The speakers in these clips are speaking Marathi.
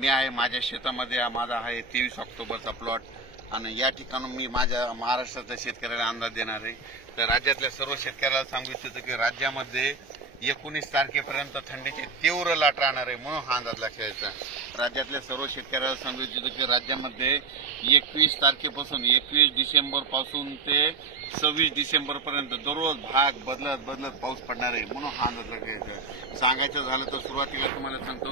मी आहे माझ्या शेतामध्ये, माझा आहे 23 ऑक्टोबरचा प्लॉट आणि या ठिकाणी मी माझ्या महाराष्ट्राच्या शेतकऱ्याला अंदाज देणार आहे। तर राज्यातल्या सर्व शेतकऱ्याला सांगू इच्छितो की राज्यामध्ये 19 तारखेपर्यंत थंडीची तीव्र लाट राहणार आहे, म्हणून हा अंदाज लक्षात घ्यायचा। राज्यातल्या सर्व शेतकऱ्याला सांगू इच्छितो की राज्यामध्ये 21 तारखेपासून 21 डिसेंबर पासून ते 26 डिसेंबर पर्यंत दररोज भाग बदलत बदलत पाऊस पडणार आहे, म्हणून हा अंदाज लक्षात घ्यायचा। सांगायचं झालं तर सुरुवातीला तुम्हाला सांगतो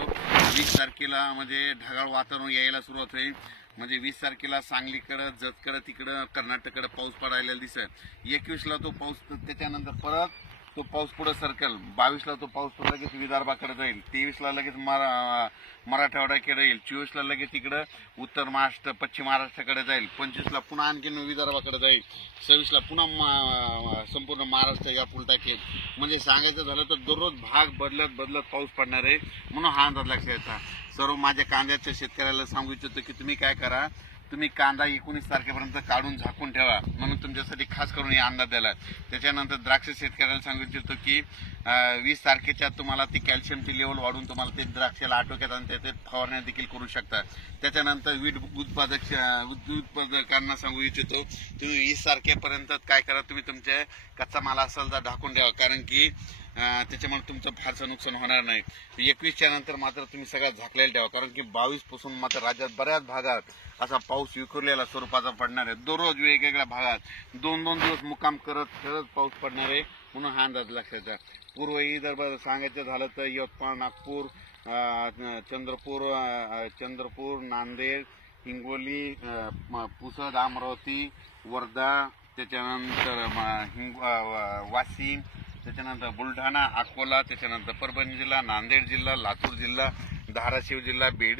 20 तारखेला म्हणजे ढगाळ वातावरण यायला सुरुवात होईल। म्हणजे 20 तारखेला सांगलीकडे, जतकडे, तिकडे कर्नाटककडे पाऊस पडायला दिसत। 21ला तो पाऊस, त्याच्यानंतर परत तो पाऊस पुढे सरकेल। 22ला तो पाऊस लगेच विदर्भाकडे जाईल। 23ला लगेच मराठवाड्याकडे येईल। 24ला लगेच तिकडे उत्तर महाराष्ट्र, पश्चिम महाराष्ट्राकडे जाईल। 25ला पुन्हा आणखीन विदर्भाकडे जाईल। 26ला पुन्हा संपूर्ण महाराष्ट्र या पुल टाकेल। म्हणजे सांगायचं झालं तर दररोज भाग बदलत बदलत पाऊस पडणार आहे, म्हणून हा अंदाज लक्षात घ्यायचा। सर्व माझ्या कांद्याच्या शेतकऱ्याला सांगू इच्छितो की तुम्ही काय करा, तुम्ही कांदा 19 तारखेपर्यंत काढून झाकून ठेवा, म्हणून तुमच्यासाठी खास करून हे अंदाज दिला। त्याच्यानंतर द्राक्ष शेतकऱ्याला सांगू इच्छितो की 20 तारखेच्या तुम्हाला ती कॅल्शियमची लेवल वाढून तुम्हाला ते द्राक्षाला आटोक्यात आणि त्याचे फवारण्या देखील करू शकता। त्याच्यानंतर वीट उत्पादकांना सांगू इच्छितो तुम्ही 20 तारखेपर्यंत काय करा, तुम्ही तुमच्या कच्चा माल असेल तर ढाकून ठेवा, कारण की त्याच्यामुळे तुमचं फारसं नुकसान होणार नाही। 21च्या नंतर मात्र तुम्ही सगळ्यात झाकलेलं ठेवा, कारण की 22 पासून मात्र राज्यात बऱ्याच भागात असा पाऊस विखुरलेला स्वरूपाचा पडणार आहे। दररोज वेगवेगळ्या भागात 2-2 दिवस मुक्काम करत पाऊस पडणार आहे, म्हणून हा अंदाज लक्षात घ्या। पूर्व विदर्भ सांगायचं झालं तर यवतमाळ, नागपूर, चंद्रपूर, नांदेड, हिंगोली, पुसद, अमरावती, वर्धा, त्याच्यानंतर वाशिम, त्याच्यानंतर बुलढाणा, अकोला, त्याच्यानंतर परभणी जिल्हा, नांदेड जिल्हा, लातूर जिल्हा, धाराशिव जिल्हा, बीड